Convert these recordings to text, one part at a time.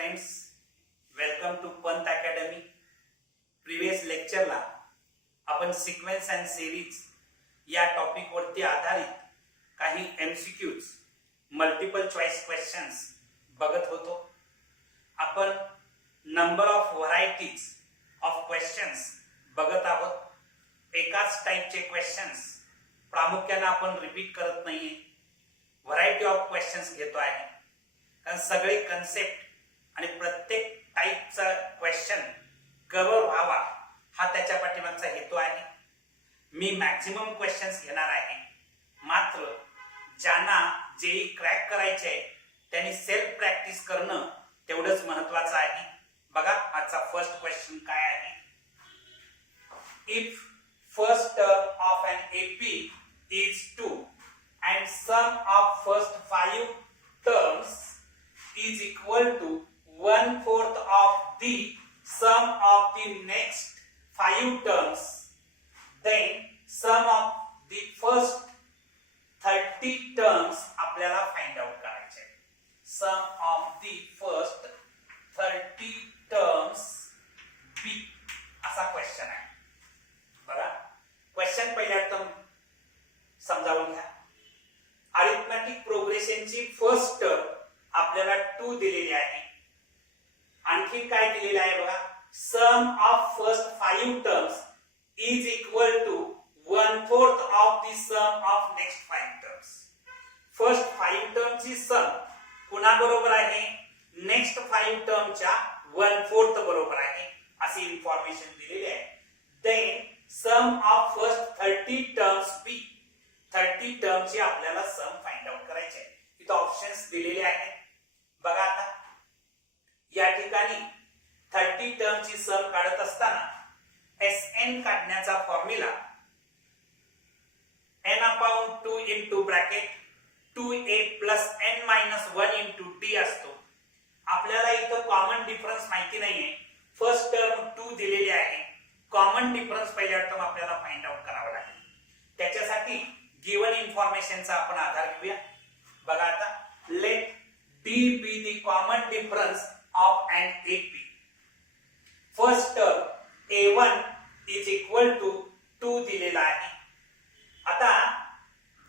Friends, welcome to Pant academy. Previous लेक्चरला आपण sequence and series या टॉपिक वरती आधारित काही एमसीक्यूज मल्टिपल चॉइस क्वेश्चन्स बघत होतो. आपण number of varieties of questions बघत आहोत. एकाच टाइपचे क्वेश्चन्स प्रामुख्याने आपण रिपीट करत नाहीये, व्हरायटी ऑफ क्वेश्चन्स घेतो आहे. कारण सगळे कन्सेप्ट आणि प्रत्येक टाइपचा क्वेश्चन कव्हर व्हावा हा त्याच्या पाठीमागचा हेतू आहे. मी मॅक्झिमम क्वेश्चन्स घेणार आहे, मात्र ज्यांना जेई क्रॅक करायचे त्यांनी सेल्फ प्रॅक्टिस करणं तेवढंच महत्त्वाचं आहे. बघा आजचा फर्स्ट क्वेश्चन काय आहे. If first term of an AP is 2 and sum of first 5 terms is equal to 1/4 of the sum of the next 5 terms, then sum of the first 30 terms आपल्याला find out करायचे. sum of the first 30 terms b असा question आहे. बघा question पहिल्या term समजावून घ्या. Arithmetic प्रोग्रेशनची first term आपल्याला 2 दिलेली आहे. आणखी काय दिलेलं आहे बघा, sum of first 5 terms is equal to 1/4 of the sum of next 5 terms. First 5 टर्मची सम कुणा बरोबर आहे, नेक्स्ट 5 टर्मच्या 1/4 बरोबर आहे अशी इन्फॉर्मेशन दिलेली आहे. Then sum of first 30 terms be, 30 टर्मची आपल्याला सम फाइंड आउट करायचे आहे. इथे ऑप्शन्स दिलेले आहेत. बघा आता या ठिकाणी 30 टर्मची सम काढत असताना Sn काढण्याचा formula n/2 into bracket 2a plus n minus 1 into d असतो. आपल्याला इथं कॉमन डिफरन्स माहिती नाहीये. फर्स्ट टर्म 2 दिलेली आहे. कॉमन डिफरन्स पहिल्या टर्म आपल्याला फाइंड आउट करावा लागेल. त्याच्यासाठी गिवन इन्फॉर्मेशनचा आपण आधार घेऊया. बघा आता let d be the common difference of an AP. First term a1 is equal to 2 दिलेला आहे. आता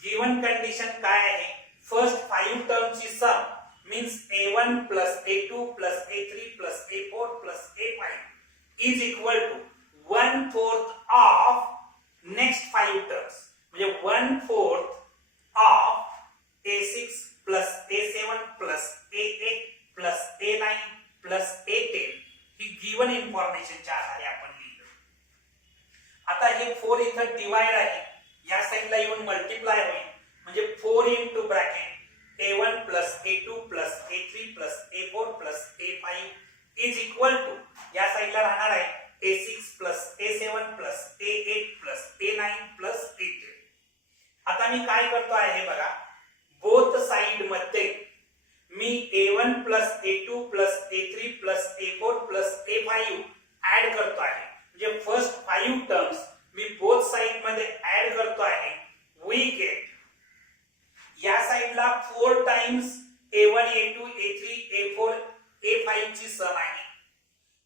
गिवन कंडिशन काय आहे, फर्स्ट 5 टर्मची सम means a1 plus a2 plus a3 plus a4 plus a5 is equal to 1/4 of next 5 terms. म्हणजे 1/4 of a6 plus a7 plus a8 plus a9 plus a10 he given इन्फॉर्मेशनच्या आधारे आपण लिहिलं. आता हे 4 इथं डिवाइड आहे, या साइडला येऊन मल्टिप्लाय होईल. म्हणजे 4 into bracket a1 plus a2 plus a3 plus a4 plus a5 is equal to या साइडला राहणार आहे a6 plus a7 plus a8 plus a9 plus a10. आता मी काय करतो आहे हे बघा, बोथ साइड मध्ये मी a1 plus a2 plus a3 plus a4 plus a5 add करतो आहे. म्हणजे फर्स्ट 5 टर्म्स मी बोथ साइड मध्ये ऍड करतो आहे. वी गेट या साइडला 4 times a1 a2 a3 a4 a5 ची सम आहे.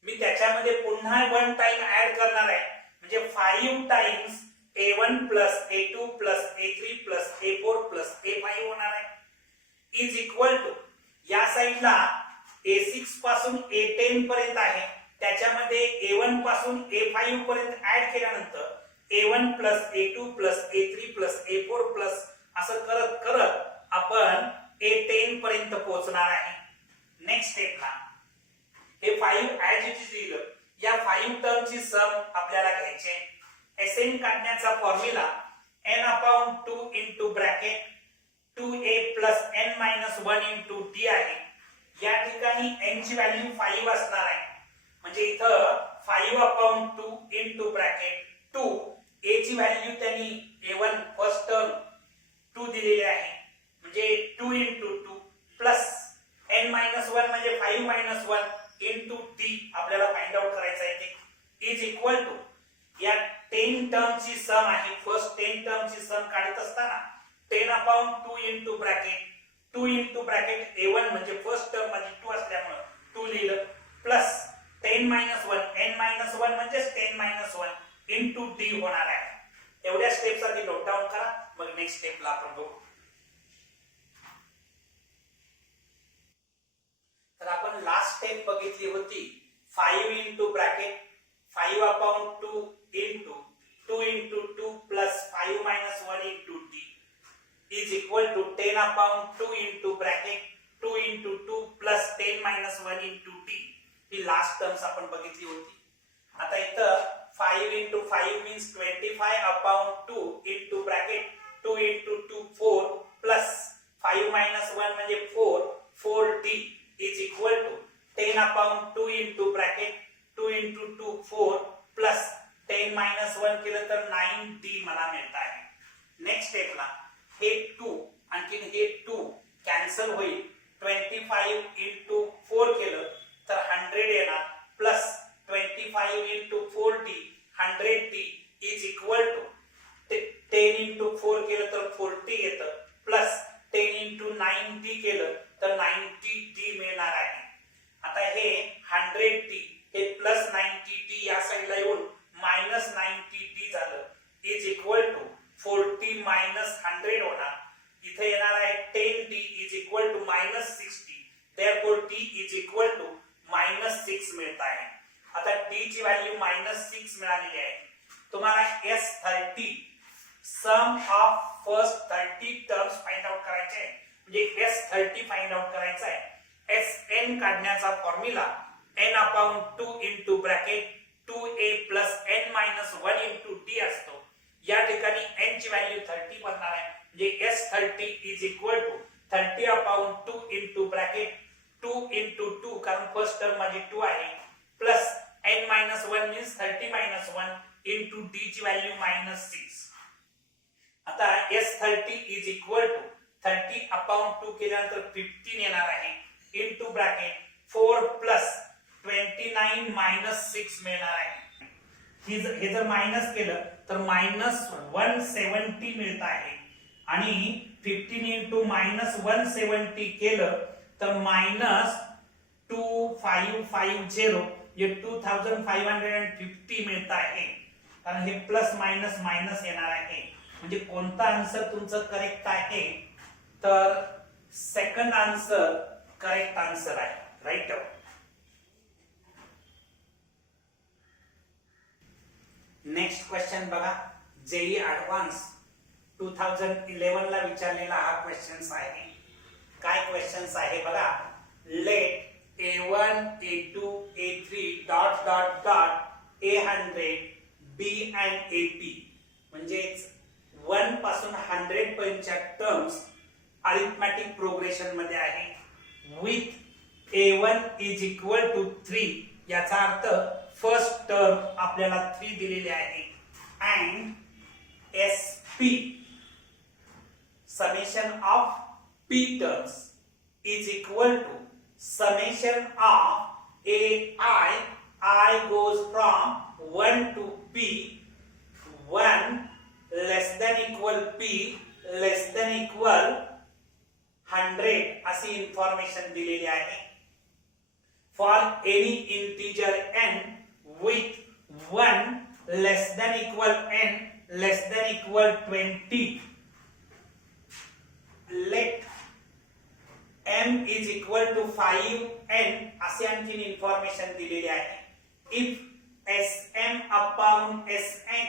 मी त्याच्यामध्ये पुन्हा 1 टाइम ऍड करणार आहे. म्हणजे 5 times a1 plus a2 plus a3 plus a4 plus a5 होणार आहे. इज इक्वल टू या साइडला a6 पासून a10 पर्यंत आहे, त्याच्यामध्ये a1 पासून a5 पर्यंत ऍड केल्यानंतर a1 plus a2 plus a3 plus a4 plus असं करत करत आपण a10 पर्यंत पोहोचणार आहे. नेक्स्ट स्टेपला हे 5 ऍज इट इज दिलं. या 5 टर्मची सम आपल्याला घ्यायची आहे. Sn काढण्याचा formula n/2 into bracket 2a plus n minus 1 into d आहे. या ठिकाणी n ची व्हॅल्यू 5 असणार आहे. म्हणजे इथं 5/2 into bracket 2 a ची व्हॅल्यू त्यांनी a1 फर्स्ट टर्म 2 दिलेली आहे. म्हणजे 2 into 2 plus n minus 1 म्हणजे 5 minus 1 into d आपल्याला फाइंड आउट करायचं आहे. ते इज इक्वल टू या 10 टर्मची सम आहे. फर्स्ट 10 टर्मची सम काढत असताना 10/2 into bracket a1 म्हणजे फर्स्ट टर्म मध्ये 2 असल्यामुळे 2 2 लिहिलं प्लस 10 मायनस 1 n मायनस 1 म्हणजे 10 मायनस 1 इंटू डी होणार आहे। एवढ्या स्टेप्स आधी नोट डाऊन करा, मग नेक्स्ट स्टेपला आपण बघू। तर आपण लास्ट स्टेप बघितली होती 5 into bracket 5 upon 2 into 2 into 2 plus 5 minus 1 into d is equal to 10 upon 2 into bracket 2 into 2 plus 10 minus 1 into d. ही लास्ट टर्म्स आपण बघितली होती। आता इथं 5 into 5 means 25 upon 2 into bracket 2 into 2 4 plus 5 minus 1 म्हणजे 4 4d is equal to 10 upon 2 into bracket 2 into 2 4 plus 10 minus 1 केलं तर 9d मला मिळत आहे। नेक्स्ट स्टेपला हे 2 आणखी हे 2 कॅन्सल होईल, 25 इंटू 4 केलं तर 100 येणार plus 25 into 4d 100d is equal to 10 into 4 केलं तर 40 येतं प्लस 10 इंटू 9d केलं तर 90d मिळणार आहे। आता हे 100d हे प्लस 90d या साईडला येऊन मायनस 90d झालं इज इक्वल टू 40 मायनस 100 होणार। इथे येणार आहे 10d is equal to minus 60, therefore d is equal to minus 6 मिळत आहे। आता d ची व्हॅल्यू मायनस 6 मिळालेली आहे। तुम्हाला S30 sum of first 30 terms find out करायचे आहे, म्हणजे S30 फाइंड आउट करायचा आहे। Sn काढण्याचा formula n upon 2 into bracket 2a plus n minus 1 into d असतो। या ठिकाणी n ची व्हॅल्यू 30 बनणार आहे, म्हणजे S30 is equal to 30 upon 2 into bracket 2 into 2 कारण फर्स्ट टर्म माझी 2 आहे plus n minus 1 means 30 minus 1 into d ची व्हॅल्यू मायनस 6। आता S30 is equal to 30 upon 2 केल्यानंतर 15 येणार आहे इंटू ब्रॅकेट 4 प्लस 29 मायनस 6 मिळणार आहे। हे जर मायनस केलं तर मायनस 170 मिळत आहे आणि 15 इंटू मायनस 170 केलं तर मायनस 2550 जे 2550 मिळत आहे, कारण हे प्लस मायनस मायनस येणार आहे। म्हणजे कोणता आन्सर तुमचं करेक्ट आहे तर सेकंड आन्सर करेक्ट आन्सर आहे, राईट। नेक्स्ट क्वेश्चन बघा, जेई ऍडव्हान्स 2011 ला विचारलेला हा क्वेश्चन आहे। काय क्वेश्चन आहे बघा, let a1 a2 a3 dot dot dot a100 b and ap म्हणजेच 1 पासून 100 पर्यंतच्या टर्म्स अरिथमॅटिक प्रोग्रेशन मध्ये आहे। With a1 is equal to 3 याचा अर्थ फर्स्ट टर्म आपल्याला 3 दिलेली आहे and sp summation of p terms is equal to summation of I goes from 1 to p, 1 less than equal p less than equal 100 अशी information दिलेली आहे। For any integer n with 1 less than equal n less than equal 20, let m is equal to 5n असे आणखी information दिलेली आहे। If sm upon sn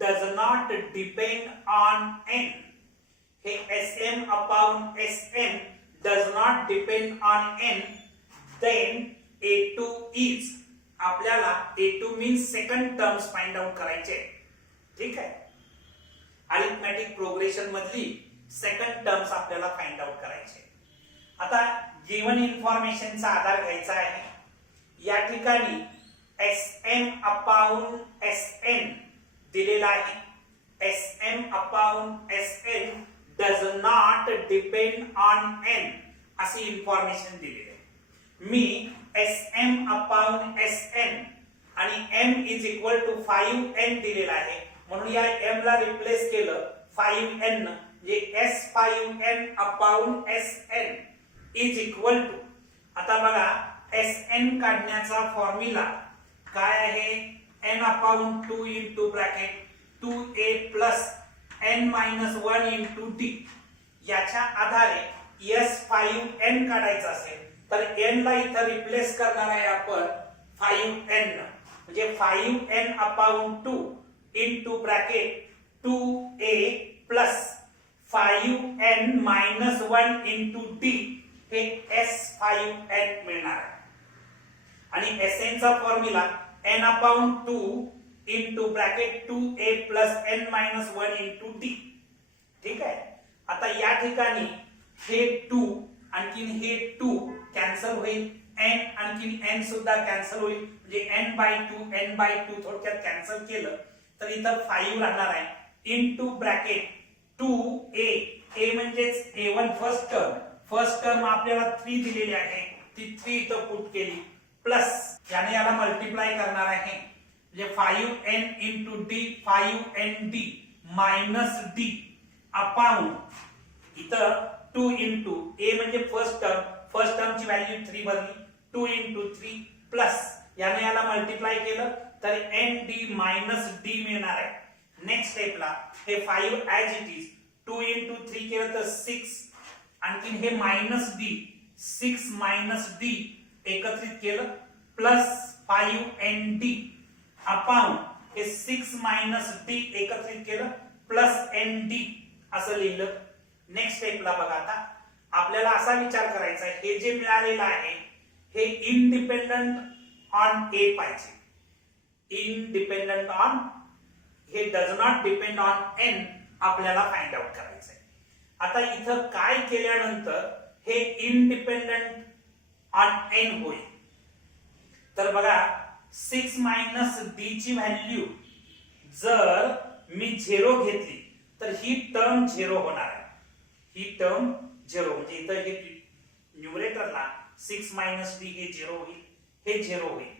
does not depend on n, हे sm upon sn does not depend on n, then a2 is, आपल्याला a2 means second terms find out करायचे, ठीक आहे। Arithmetic progression मधली सेकंड टर्म्स आपल्याला find out करायचे। आता given इन्फॉर्मेशनचा आधार घ्यायचा आहे। या ठिकाणी sm upon sn दिलेला आहे। sm upon sn does not depend on n अशी इन्फॉर्मेशन दिलेली आहे। मी sm upon sn आणि m is equal to 5n दिलेला आहे, म्हणून या m ला रिप्लेस केलं 5n म्हणजे s5n upon sn is equal to, आता बघा Sn काढण्याचा फॉर्म्युला काय आहे? n upon 2 into bracket 2a plus n minus 1 into d. याच्या आधारे S5n काढायचा असेल तर n ला इथं रिप्लेस करणार आहे आपण 5n, म्हणजे 5n upon 2 into bracket 2a plus 5n minus 1 into d हे S5n मिळणार आहे. आणि Sn चा formula n upon 2 into bracket 2a plus n minus 1 into d. ठीक आहे. आता या ठिकाणी हे 2 आणखीन हे 2 कॅन्सल होईल, n आणखीन n सुद्धा कॅन्सल होईल, म्हणजे n/2 थोडक्यात कॅन्सल केलं तर इथं 5 राहणार आहे इंटू ब्रॅकेट 2a म्हणजेच a1 फर्स्ट टर्म आपल्याला 3 दिलेली आहे, ती 3 इथं पुट केली, प्लस याने याला मल्टिप्लाय करणार आहे, म्हणजे 5n into d 5nd minus d upon इथं 2 इंटू a म्हणजे फर्स्ट टर्मची व्हॅल्यू 3 भरली, 2 इंटू 3 प्लस याने याला मल्टिप्लाय केलं तर nd मायनस d मिळणार आहे. नेक्स्ट स्टेपला हे 5 ऍज इट इज 2 इंटू 3 केलं तर 6, आणखीन हे मायनस d 6 मायनस d एकत्रित केलं प्लस 5nd अपॉन हे 6 मायनस d एकत्रित केलं प्लस nd असं लिहिलं. नेक्स्ट स्टेपला बघा, आता आपल्याला असा विचार करायचा आहे हे जे मिळालेलं आहे हे इंडिपेंडंट ऑन a पाहिजे, इंडिपेंडंट ऑन, हे does not depend on n आपल्याला फाइंड आउट करायचं आहे. आता इथं काय केल्यानंतर हे इंडिपेंडंट ऑन n होईल तर बघा 6 मायनस d ची व्हॅल्यू जर मी 0 घेतली तर ही टर्म 0 होणार आहे, ही टर्म 0, म्हणजे इथं हे न्यूमरेटरला 6 मायनस d हे 0 होईल, हे 0 होईल.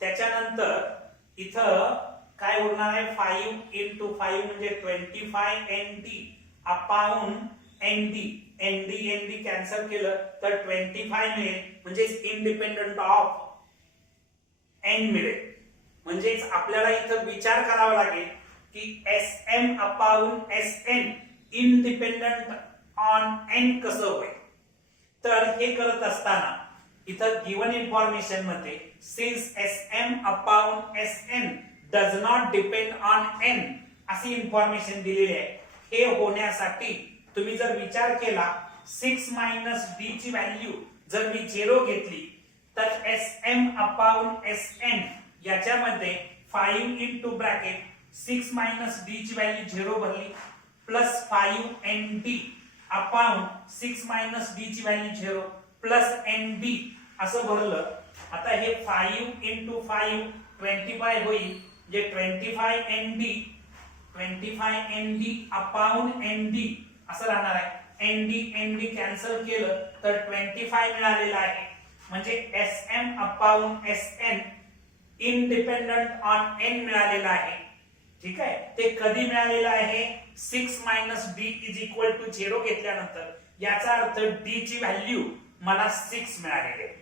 त्याच्यानंतर इथं काय होणार आहे 5 इंटू 5 म्हणजे 25nd अपॉन nd कॅन्सल केलं तर 25 मिळेल, म्हणजे इंडिपेंडंट ऑफ n मिळेल. म्हणजेच आपल्याला इथं विचार करावा लागेल की Sm upon Sn independent on n कसं होईल. तर हे करत असताना इथं गिवन इन्फॉर्मेशन मध्ये since Sm upon Sn does not depend on n अशी इन्फॉर्मेशन दिलेली आहे. हे होण्यासाठी तुम्ही जर विचार केला 6 मायनस d ची व्हॅल्यू जर मी 0 घेतली तर Sm अपॉन Sn याच्यामध्ये 5 इंटू ब्रॅकेट 6 मायनस d ची व्हॅल्यू 0 भरली plus 5nd upon 6 minus d ची व्हॅल्यू 0 प्लस nd असं भरलं. आता हे 5 इंटू 5 25 होईल, जे 25nd अपॉन nd असं राहणार आहे. nd कॅन्सल केलं तर 25 मिळालेलं आहे, म्हणजे Sm upon Sn independent on n मिळालेलं आहे. ठीक आहे. ते कधी मिळालेलं आहे 6 minus d is equal to 0 घेतल्यानंतर. याचा अर्थ d ची व्हॅल्यू मला 6 मिळालेली आहे.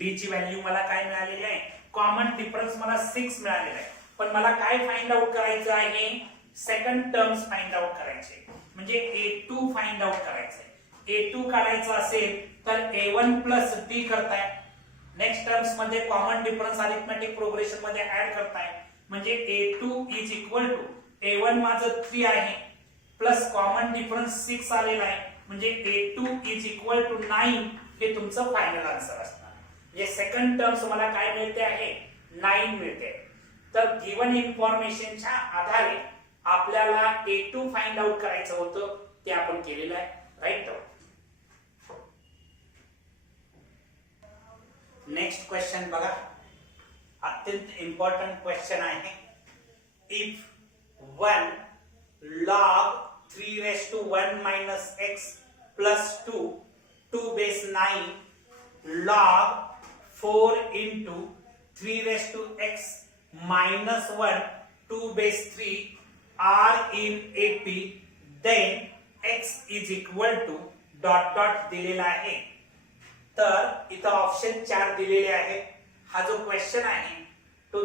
d ची व्हॅल्यू मला काय मिळालेली आहे, कॉमन डिफरन्स मला 6 मिळालेला आहे. पण मला काय फाइंड आउट करायचं आहे, सेकंड टर्म्स फाइंड आउट करायचे, म्हणजे a2 फाइंड आउट करायचंय. a2 काढायचं असेल तर a1 प्लस d करताय, नेक्स्ट टर्म्स मध्ये कॉमन डिफरन्स अरिथमेटिक प्रोग्रेशन मध्ये ऍड करताय, म्हणजे a2 is equal to a1 माझं 3 आहे प्लस कॉमन डिफरन्स 6 आलेला आहे, म्हणजे a2 इज इक्वल टू 9 हे तुमचं फायनल आन्सर असणार. म्हणजे सेकंड टर्म्स मला काय मिळते आहे 9 मिळते. तर गिवन इन्फॉर्मेशनच्या आधारे आपल्याला a2 फाइंड आउट करायचं होतं, ते आपण केलेलं आहे. राईट. नेक्स्ट क्वेश्चन बघा, अत्यंत इम्पॉर्टंट क्वेश्चन आहे. If 1 log 3 raised to 1 minus x plus 2 base 9 log 4 into 3 raised to x minus 1 2 base 3 are in AP, then x is equal to dot dot दिलेला आहे. तर इथं ऑप्शन 4 दिलेले आहे. हा जो क्वेश्चन आहे तो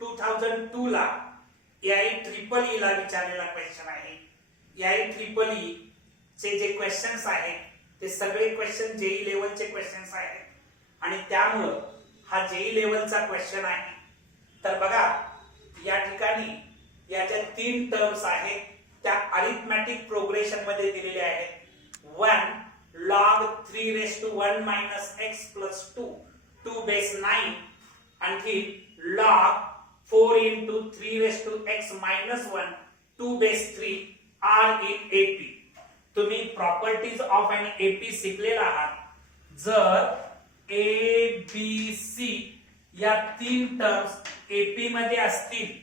2002 ला IEEE ला विचारलेला क्वेश्चन आहे. IEEE चे जे क्वेश्चन्स आहेत ते सगळे क्वेश्चन जेई लेवलचे क्वेश्चन्स आहेत आणि त्यामुळे हा जेई लेवलचा क्वेश्चन आहे. तर बघा या ठिकाणी या ज्या 3 टर्म्स आहेत त्या अरिथमॅटिक प्रोग्रेशन मध्ये दिलेल्या आहेत. 1 log 3 raised to 1 minus x plus 2 2 base 9 आणखी log 4 into 3 raised to x minus 1 2 base 3 are in AP. तुम्ही प्रॉपर्टीज ऑफ एन AP शिकलेला आहात. जर A B C या 3 टर्म्स AP मध्ये असतील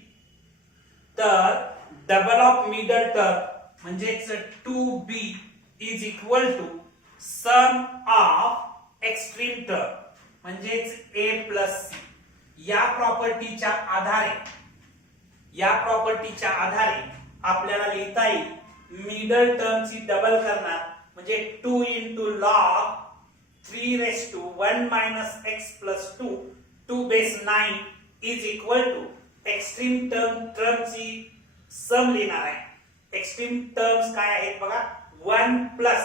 तर डबल ऑफ मिडल टर्म म्हणजेच 2B is equal to sum of extreme term म्हणजेच A प्लस C. या प्रॉपर्टीच्या आधारे आपल्याला लिहिता येईल मिडल टर्मची डबल करणार म्हणजे 2 into log 3 raised to 1 minus x plus 2 2 base 9 is equal to extreme टर्मची सम लिहिणार आहे. एक्स्ट्रीम टर्म्स काय आहेत बघा 1 plus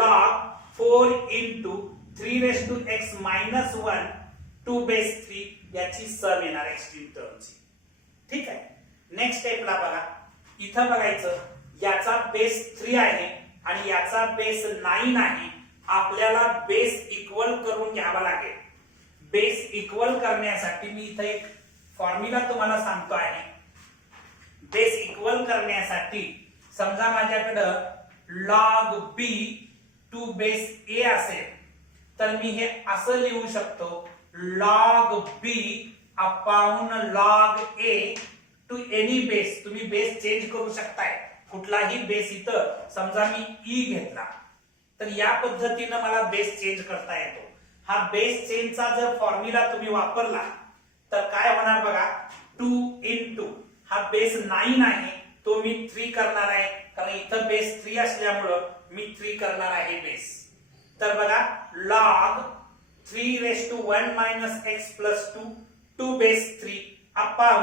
log 4 into 3 raised to x minus 1 2 base 3 याची सम येणार एक्स्ट्रीम टर्मची. ठीक आहे. नेक्स्ट स्टेपला बघा इथं बघायचं याचा बेस 3 आहे आणि याचा बेस 9 आहे. आपल्याला बेस इक्वल करून घ्यावा लागेल. बेस इक्वल करण्यासाठी मी इथं एक फॉर्म्युला तुम्हाला सांगतो आहे. बेस इक्वल करण्यासाठी समजा माझ्याकडं log b to base a असेल तर मी हे असं लिहू शकतो log b upon log a to any base. तुम्ही बेस चेंज करू शकताय. कुठलाही बेस इथं समजा मी e घेतला तर या पद्धतीने मला बेस चेंज करता येतो. हा बेस चेंजचा जर फॉर्म्युला तुम्ही वापरला तर काय होणार बघा 2 into हा बेस 9 आहे तो मी 3 करणार आहे कारण इथं बेस 3 असल्यामुळं मी 3 करणार आहे बेस. तर बघा log 3 raised to 1 minus x plus 2 2 base 3 upon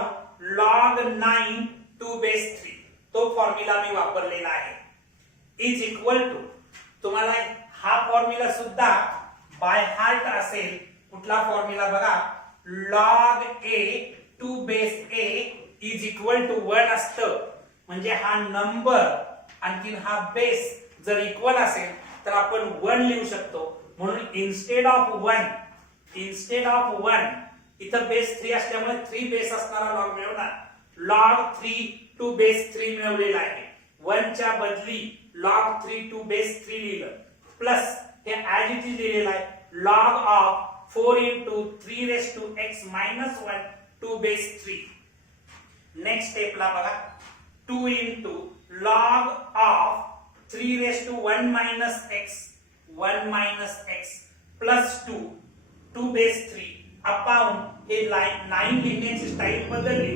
log 9 2 base 3 तो फॉर्म्युला मी वापरलेला आहे. इज इक्वल टू तुम्हाला हा फॉर्म्युला सुद्धा बाय हार्ट असेल. कुठला फॉर्म्युला बघा log a to base a is equal to 1 असतं म्हणजे हा नंबर आणखी हा बेस जर इक्वल असेल तर आपण 1 लिहू शकतो. म्हणून इन्स्टेड ऑफ 1 इथं बेस 3 असल्यामुळे 3 बेस असणारा लॉग मिळवणार. log 3 टू बेस 3 मिळवलेला आहे. 1 च्या बदली log 3 टू बेस 3 लिहिलं प्लस हे ऍज इट इज लिहिलेलं आहे log of 4 into 3 raised to x minus 1 2 base 3. Next स्टेपला बघा 2 into log of 3 raised to 1 minus x plus 2 base 3 upon हे 9 लिहिण्याची स्टाईल बदलली.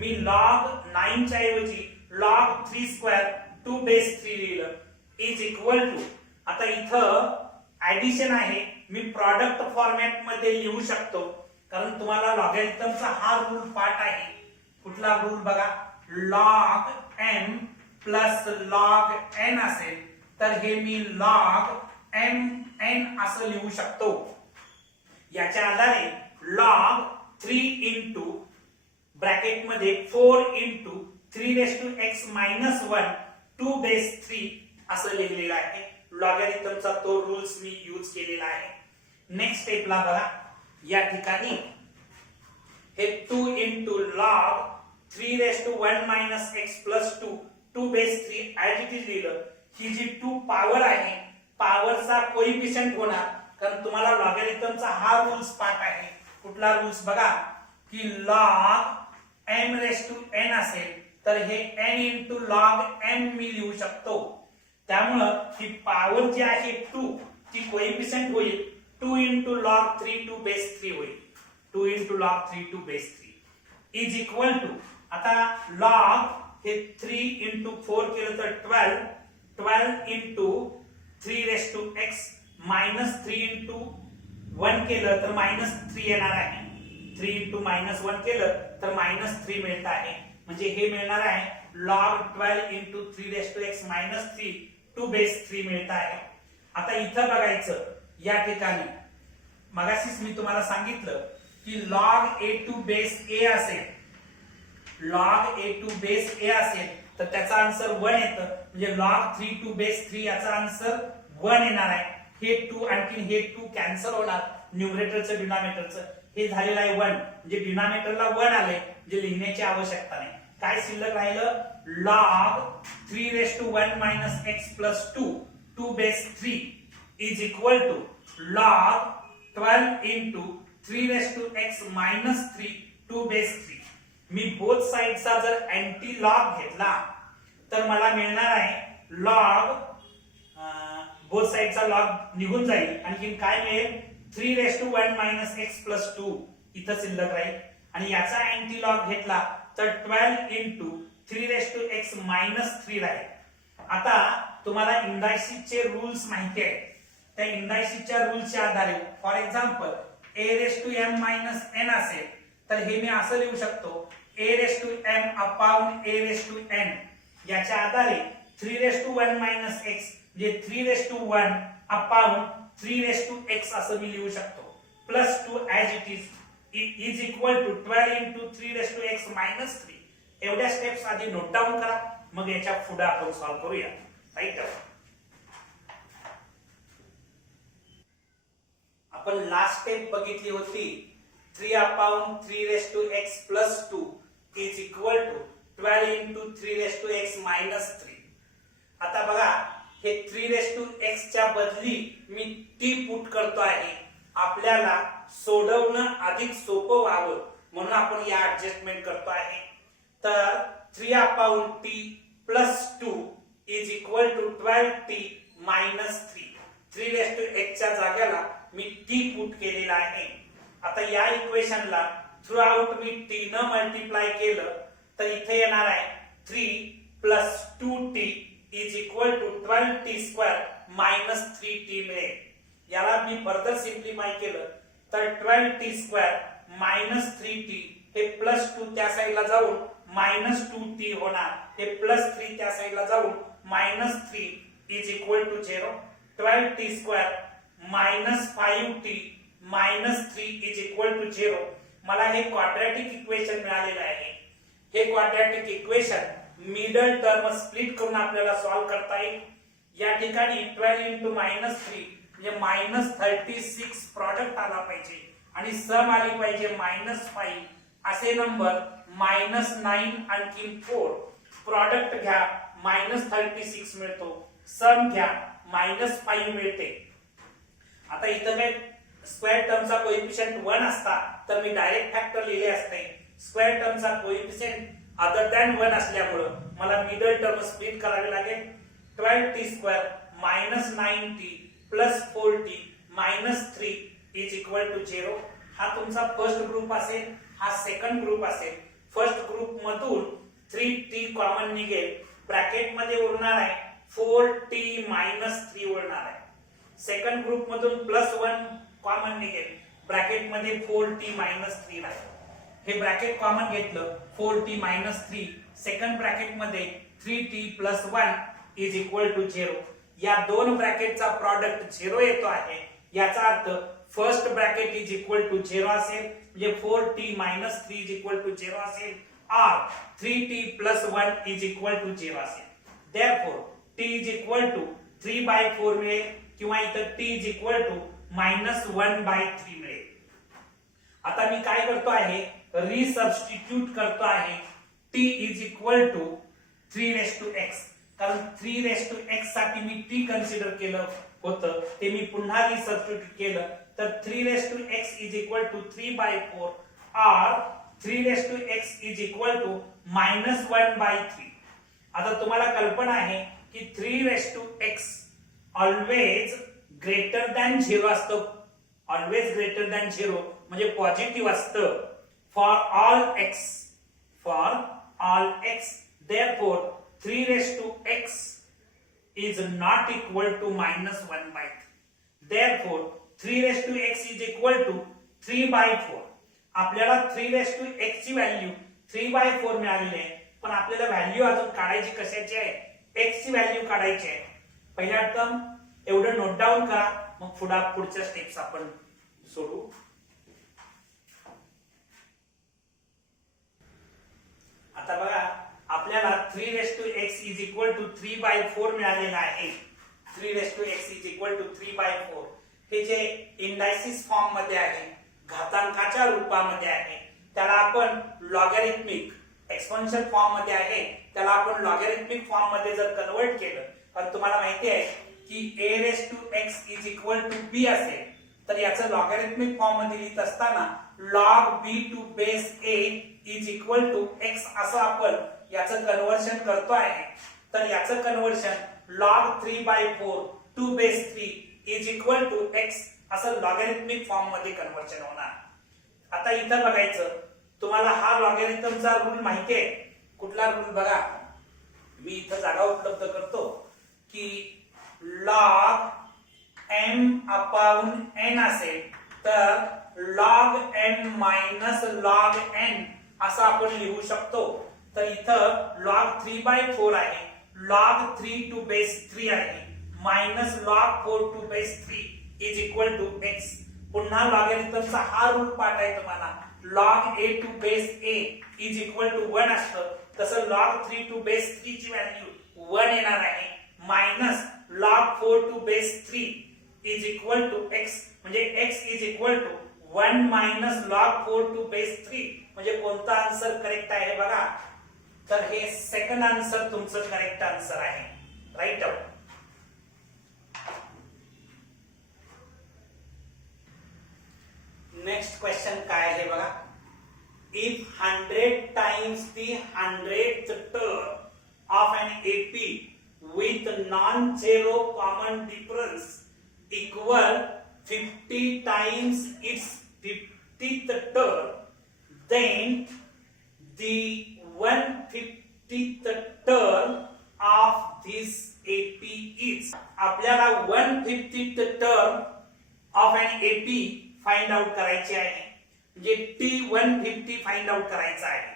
मी log 9 च्या ऐवजी log 3 square 2 base 3 लिहिलं इज इक्वल टू आता इथं ऍडिशन आहे मी प्रॉडक्ट फॉर्मॅट मध्ये लिहू शकतो कारण तुम्हाला लॉगॅरिथमचा हा रूल पाठ आहे. कुठला रूल बघा log m plus log n असेल तर हे मी log m n असं लिहू शकतो. याच्या आधारे log 3 into ब्रॅकेट मध्ये 4 into 3 raised to x minus 1 2 base 3 असं लिहिलेलं आहे. लॉगॅरिथमचा तो रूल्स मी यूज केलेला आहे. नेक्स्ट स्टेपला बघा या ठिकाणी हे 2 into log 3 raised to 1 minus x plus 2 base 3 as it is लिहिलं. ही जी 2 पॉवर आहे पॉवरचा कोइफिशियंट होणार कारण तुम्हाला लॉगॅरिथमचा हा रूल्स पाठ आहे. कुठला रूल्स बघा की log m raised to n असेल तर हे n into log m मी लिहू शकतो. त्यामुळं ही पॉवर जी आहे 2 ती कोइफिशियंट होईल 2 into log 3 to base 3 होईल. 2 into log 3 to base 3 is equal to आता log हे 3 into 4 केलं तर 12 into 3 raised to x minus 3 into 1 केलं तर -3 येणार आहे. 3 * -1 केलं तर -3 मिळत आहे. म्हणजे हे मिळणार आहे log 12 * 3 - 3 टू बेस 3 मिळत आहे. आता इथं बघायचं या ठिकाणी मगाशीच मी तुम्हाला सांगितलं की log a to base a असेल, log a to base a असेल तर त्याचा आन्सर 1 येतं. म्हणजे log 3 टू बेस 3 याचा आन्सर 1 येणार आहे. हे 2 आणखी हे 2 कॅन्सल होणार न्यूमरेटरचं डिनॉमिनेटरचं. हे झालेलं आहे 1 म्हणजे डिनॉमिनेटरला 1 आले म्हणजे लिहिण्याची आवश्यकता नाही. काय शिल्लक राहिलं log 3 - 1 - x + 2 to base 3 is equal to log 12 * 3 - 3 to base 3. मी बोथ साइडचा जर अँटी लॉग घेतला तर मला मिळणार आहे लॉग बोथ साइडचा लॉग निघून जाईल. आणखी काय मिळेल 3 - 1 - x + 2 इथं शिल्लक राहील. आणि याचा अँटी लॉग घेतला तर 12 * 3 - 3 राहील. आता तुम्हाला इंडायसिसचे रूल्स माहिती आहेत. त्या इंडायसिसच्या रूल्सच्या आधारे फॉर एक्झाम्पल a⁻m - n असेल तर हे मी असं लिहू शकतो a⁻m/a⁻n. याच्या आधारे 3 - 1 - x म्हणजे 3 / 3x असं मी लिहू शकतो. +2 as it is equal to 12 * 3 - 3. एवढ्या स्टेप्स आधी नोट डाऊन करा, मग याच्या पुढे आपण सॉल्व्ह करूया. राईट. आपण लास्ट स्टेप बघितली होती 3/3x + 2 is equal to 12 * 3x - 3. आता बघा हे 3x च्या बदली मी t पुट करतो आहे. आपल्याला सोडवणं अधिक सोपं व्हावं म्हणून आपण या ऍडजस्टमेंट करतो आहे. तर 3/t + 2 is equal to 12t - 3. 3x च्या जागेला मी t पुट केलेला आहे. आता या इक्वेशनला थ्रू आउट मी t न मल्टिप्लाय केलं तर इथे येणार आहे 3 + 2t is equal to 12t² - 3t मिळेल. याला मी फर्दर सिम्प्लिफाय केलं तर 12t² - 3t हे +2 त्या साइडला जाऊन -2t होणार. हे +3 त्या साइडला जाऊन -3 is equal to 0. 12t² - 5t - 3 is equal to 0. मला हे क्वाड्रॅटिक इक्वेशन मिळालेलं आहे. हे quadratic equation middle term split करून आपल्याला सॉल्व्ह करता येईल. या ठिकाणी 12 * -3 म्हणजे -36 प्रॉडक्ट आला पाहिजे आणि सम आली पाहिजे -5. असे नंबर -9 आणखी 4 प्रॉडक्ट घ्या -36 मिळतो. सम घ्या -5 मिळते. आता इथं काय स्क्वेअर टर्मचा कोएफिशियंट 1 असता तर मी डायरेक्ट फॅक्टर लिहिले असते. स्क्वेअर टर्मचा कोएफिशियंट अदर दॅन 1 असल्यामुळे मला मिडल टर्म स्प्लिट करावी लागेल. 12t² - 9t + 4t - 3 is equal to 0. हा तुमचा फर्स्ट ग्रुप असेल, हा सेकंड ग्रुप असेल. फर्स्ट ग्रुप मधून 3t कॉमन निघेल. ब्रॅकेट मध्ये उरणार आहे 4t - 3 उरणार आहे. सेकंड ग्रुप मधून +1 कॉमन निघेल. ब्रॅकेट मध्ये 4t - 3 राहील. हे ब्रॅकेट कॉमन घेतलं 4t - 3. सेकंड ब्रॅकेट मध्ये 3t + 1 इज इक्वल टू 0. या दोन ब्रॅकेटचा प्रॉडक्ट 0 येतो आहे. याचा अर्थ first bracket is equal to 0 असेल म्हणजे 4t - 3 इज इक्वल टू 0 असेल और 3t + 1 इज इक्वल टू 0 असेल. Therefore t is equal to 3/4 मिळेल किंवा इथं t इज इक्वल टू -1/3 मिळेल. आता मी काय करतो आहे रिसबस्टिट्यूट करतो आहे. t is equal to 3x कारण 3x साठी मी t कन्सिडर केलं होतं ते मी पुन्हा रिसबस्टिट्यूट केलं तर 3x इज इक्वल टू 3/4 और 3x इज इक्वल टू -1/3. आता तुम्हाला कल्पना आहे की 3x ऑलवेज ग्रेटर दॅन 0 असतं. ऑलवेज ग्रेटर दॅन 0 म्हणजे पॉझिटिव्ह असतं for all x. Therefore 3x is not equal to -1/3. Therefore 3x is equal to 3/4. आपल्याला 3x ची व्हॅल्यू 3/4 मिळालेली आहे, पण आपल्याला व्हॅल्यू अजून काढायची कशाची आहे? x ची व्हॅल्यू काढायची आहे. पहिला टर्म एवढं नोट डाऊन करा, मग पुढच्या स्टेप्स आपण सोडू. आता बघा, आपल्याला 3x इज इक्वल टू 3/4 मिळालेला आहे. 3x इज इक्वल टू 3/4 हे जे इंडायसिस फॉर्म मध्ये आहे, घातांकाच्या रूपामध्ये आहे, त्याला आपण लॉगॅरिथमिक एक्सपोनेन्शियल फॉर्म मध्ये आहे, त्याला आपण लॉगॅरिथमिक फॉर्म मध्ये जर कन्वर्ट केलं, पण तुम्हाला माहिती आहे की a⁻x is equal to b असेल, तर याचं लॉगॅरिथमिक फॉर्म मध्ये लिहित असताना log b to base a is equal to x असं आपण याचं कन्वर्शन करतो आहे. तर याचं conversion log 3/4 to base 3 is equal to x असं लॉगॅरिथमिक फॉर्म मध्ये कन्वर्शन होणार. आता इथं बघायचं, तुम्हाला हा लॉगॅरिथमचा रूल माहिती आहे. कुठला रूल बघा, मी इथं जागा उपलब्ध करतो की log m अपॉन n असेल तर log m minus log n असं आपण लिहू शकतो. तर इथं log 3/4 आहे, log 3 टू बेस 3 आहे, minus log 4 to base 3 is equal to x. पुन्हा लॉगॅरिथमचा हा रूल पाठ आहे तुम्हाला, log a to base a is equal to 1 असतं, तसं log 3 टू बेस 3 ची व्हॅल्यू 1 येणार आहे, minus log 4 to base 3 is equal to x. म्हणजे x is equal to 1 minus log 4 to base 3. म्हणजे कोणता आन्सर करेक्ट आहे बघा, तर हे सेकंड आन्सर तुमचं करेक्ट आन्सर आहे. Right out. नेक्स्ट क्वेश्चन काय आहे बघा. If 100 times the 100th term of an AP with non-zero common difference equal 50 times its 50th term, then the 150th term of this AP is. आपल्याला 150th term of an AP find out करायची आहे, म्हणजे T150 find out करायचा आहे.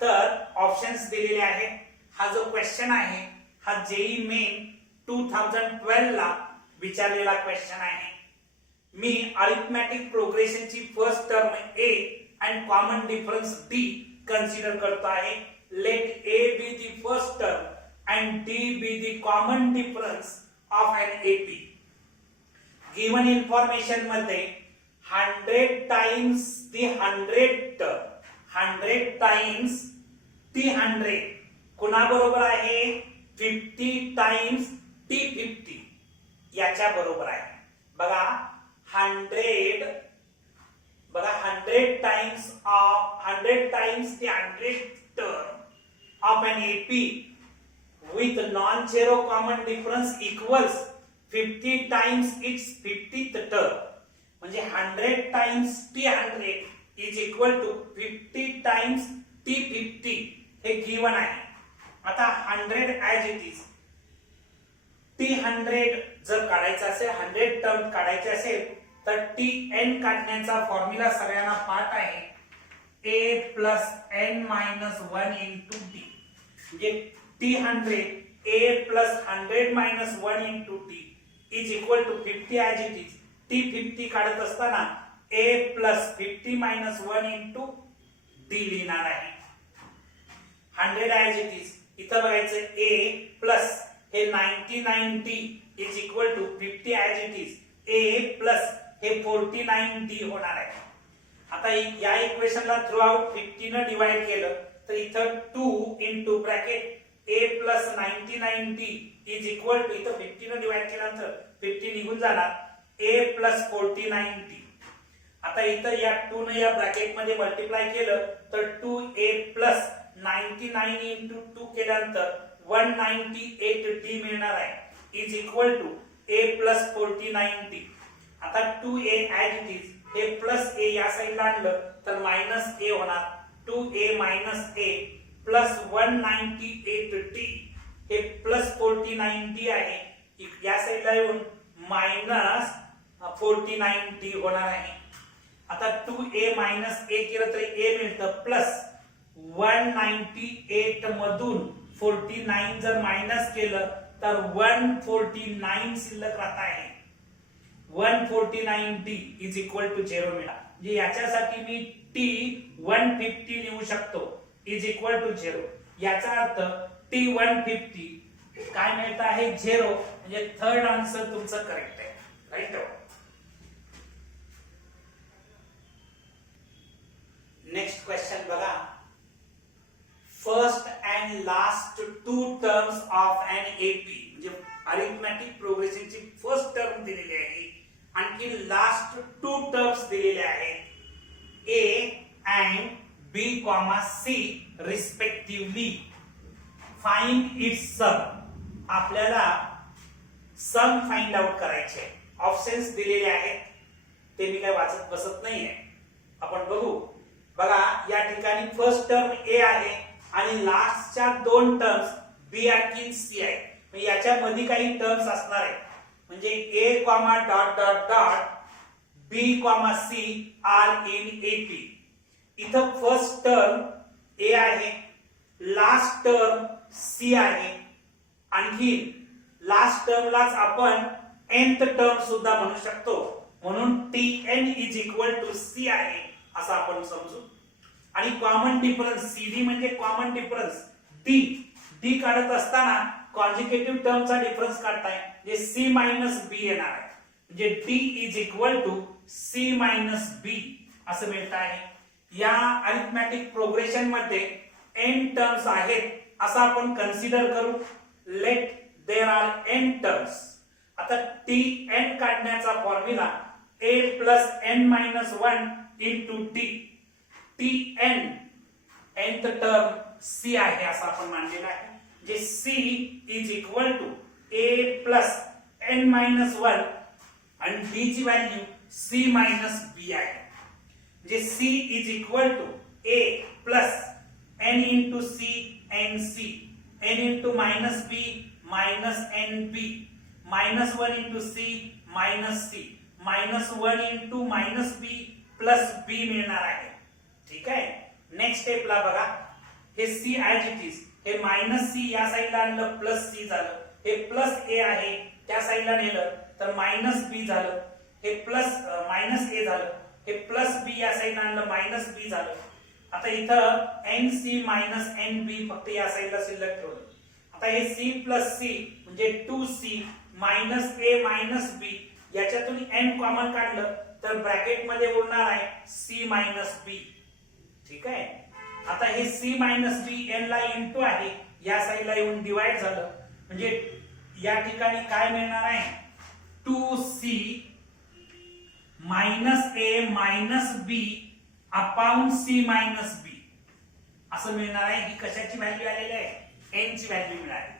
तर options दिलेले आहेत. हा जो क्वेश्चन आहे हा जेई मेन 2012 ला विचारलेला क्वेश्चन आहे. मी अरिथमॅटिक प्रोग्रेशनची first term a and common difference d consider करतो आहे. Let a be the first term and d be the common difference of an AP. Given information मध्ये 100 times the 100th term, 100 times T100 कुणा बरोबर आहे? 50 times T50 याच्या बरोबर आहे. बघा 100 times of 100 times the 100th term of an AP with non-zero common difference equals 50 times its 50th term. म्हणजे 100 times T100 is equal to 50 times T50 हे given आहे. आता 100 ऍज इट इज T100 जर काढायचा असेल, 100 टर्म काढायचे असेल तर Tn काढण्याचा फॉर्म्युला सगळ्यांना पाठ आहे, a plus n minus 1 into d. म्हणजे T100 a plus 100 minus 1 into d is equal to 50 as it is. T50 काढत असताना a plus 50 minus 1 into d लिहिणार आहे. 100 ऍज इट इज इथं बघायचं a प्लस हे 99d is equal to 50 as it is a plus हे 49d होणार आहे. आता या इक्वेशनला थ्रू आउट 50 ने डिवाइड केलं तर इथं 2 into bracket a plus 99d is equal to, इथं 50 ने डिवाइड केल्यानंतर 50 निघून जाणार, a प्लस 49d. आता इथं या 2 ने या ब्रॅकेट मध्ये मल्टिप्लाय केलं तर 2a प्लस 99 इंटू 2 केल्यानंतर 198d मिळणार आहे is equal to a plus 49d. आता 2a ऍज इट इज हे प्लस a या साइडला आणलं तर मायनस a होणार, 2a minus a plus 198d हे प्लस 49d आहे, या साइडला येऊन मायनस 49d होणार आहे. आता 2a मायनस a केलं तरी a मिळतं प्लस 198 मधून 49 जर मायनस केलं तर 149 शिल्लक राहत आहे. 149d इज इक्वल टू 0 मिळा. म्हणजे याच्यासाठी मी t 150 लिहू शकतो इज इक्वल टू 0. याचा अर्थ t 150 काय मिळत आहे 0. म्हणजे थर्ड आन्सर तुमचं करेक्ट आहे. राईट. नेक्स्ट क्वेश्चन बघा. First and last two terms of an AP म्हणजे अरिथमॅटिक प्रोग्रेशनची फर्स्ट टर्म दिलेली आहे आणखी लास्ट टू टर्म्स दिलेले आहेत a and b, c respectively. Find its sum. आपल्याला सम फाइंड आउट करायचे. ऑप्शन्स दिलेले आहेत ते मी काय वाचत बसत नाहीये. आपण बघू. बघा या ठिकाणी फर्स्ट टर्म a आहे आणि लास्टच्या दोन टर्म्स b आणि c आहे. याच्यामध्ये काही टर्म्स असणार आहेत म्हणजे a, dot dot dot b, c are in AP. इथं फर्स्ट टर्म a आहे, लास्ट टर्म c आहे, आणखी लास्ट टर्मलाच आपण nth टर्म सुद्धा म्हणू शकतो. म्हणून tn is equal to c आहे असं आपण समजू. आणि कॉमन डिफरन्स cd म्हणजे कॉमन डिफरन्स d काढत असताना कॉन्जुगेटिव्ह टर्मचा डिफरन्स काढताय जे c मायनस b येणार आहे. म्हणजे d is equal to c minus b असं मिळत आहे. या अरिथमॅटिक प्रोग्रेशन मध्ये n टर्म्स आहेत असं आपण कन्सिडर करू. Let there are n terms. आता tn काढण्याचा formula a plus n minus 1 into d. tn nth term c आहे असं आपण मानलेलं आहे. जे c is equal to a plus n minus 1 आणि d ची व्हॅल्यू c मायनस b आहे. जे c is equal to a plus n into c n c n into minus b minus n b minus 1 into c minus c minus 1 into minus b plus b मिळणार आहे. ठीक आहे. Next स्टेपला बघा. हे c as it is. हे minus c या साईडला आणलं प्लस c झालं. हे प्लस a आहे त्या साईडला नेलं तर मायनस b झालं. हे प्लस मायनस a झालं. हे प्लस b या साईडला आणलं मायनस b झालं. आता इथं nc मायनस nb फक्त या साईडला शिल्लक ठेवलं. आता हे c प्लस c म्हणजे 2c minus a minus b याच्यातून n कॉमन काढलं तर ब्रॅकेट मध्ये उरणार आहे c मायनस b. ठीक आहे. आता हे c मायनस b n ला इंटू आहे या साईडला येऊन डिवाइड झालं म्हणजे या ठिकाणी काय मिळणार आहे 2c minus a minus b upon c minus b असं मिळणार आहे. ही कशाची व्हॅल्यू आलेली आहे n ची व्हॅल्यू मिळाली.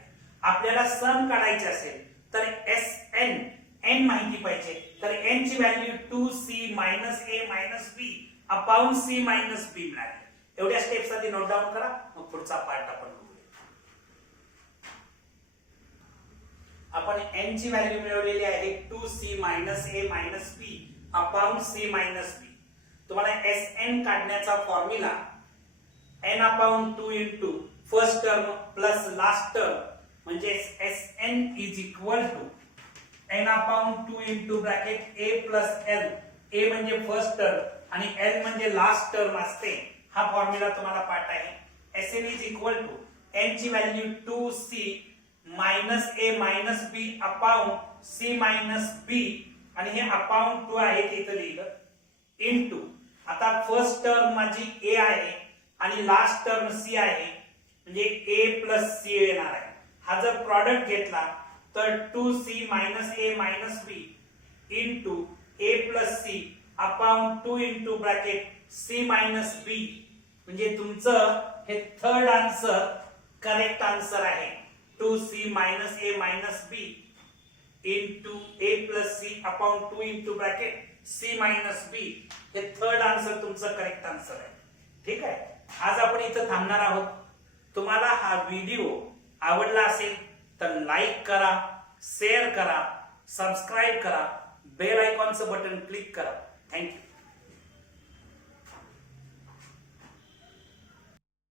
आपल्याला सम काढायचे असेल तर sn n माहिती पाहिजे तर n ची value 2c minus a minus b upon c minus b मिळाली. एवढ्या स्टेप्स आधी नोट डाऊन करा मग पुढचा पार्ट आपण बघूया. आपण n ची व्हॅल्यू मिळवलेली आहे 2c minus a minus b upon c minus b. तुम्हाला sn काढण्याचा formula n upon 2 into first term plus last term म्हणजे sn is equal to n upon 2 into bracket a plus l. a म्हणजे first term आणि l म्हणजे last term असते. हा formula तुम्हाला पाठ आहे. sn is equal to n ची value 2c minus a minus b upon c minus b आणि हे अपॉन 2 आहे ते इथं लिहिलं इनटू. आता फर्स्ट टर्म माझी a आहे आणि लास्ट टर्म c आहे म्हणजे a प्लस c येणार आहे. हा जर प्रॉडक्ट घेतला तर 2c minus a minus b into a plus c upon 2 into bracket c minus b म्हणजे तुमचं हे थर्ड आन्सर करेक्ट आन्सर आहे. 2c minus a minus b into a plus c upon 2 into bracket c minus b हे third answer तुमचं correct answer आहे. ठीक आहे. आज आपण इथं थांबणार आहोत. तुम्हाला हा व्हिडिओ आवडला असेल तर लाईक करा, शेअर करा, सबस्क्राईब करा, बेल आयकॉनचं बटन क्लिक करा. थँक्यू.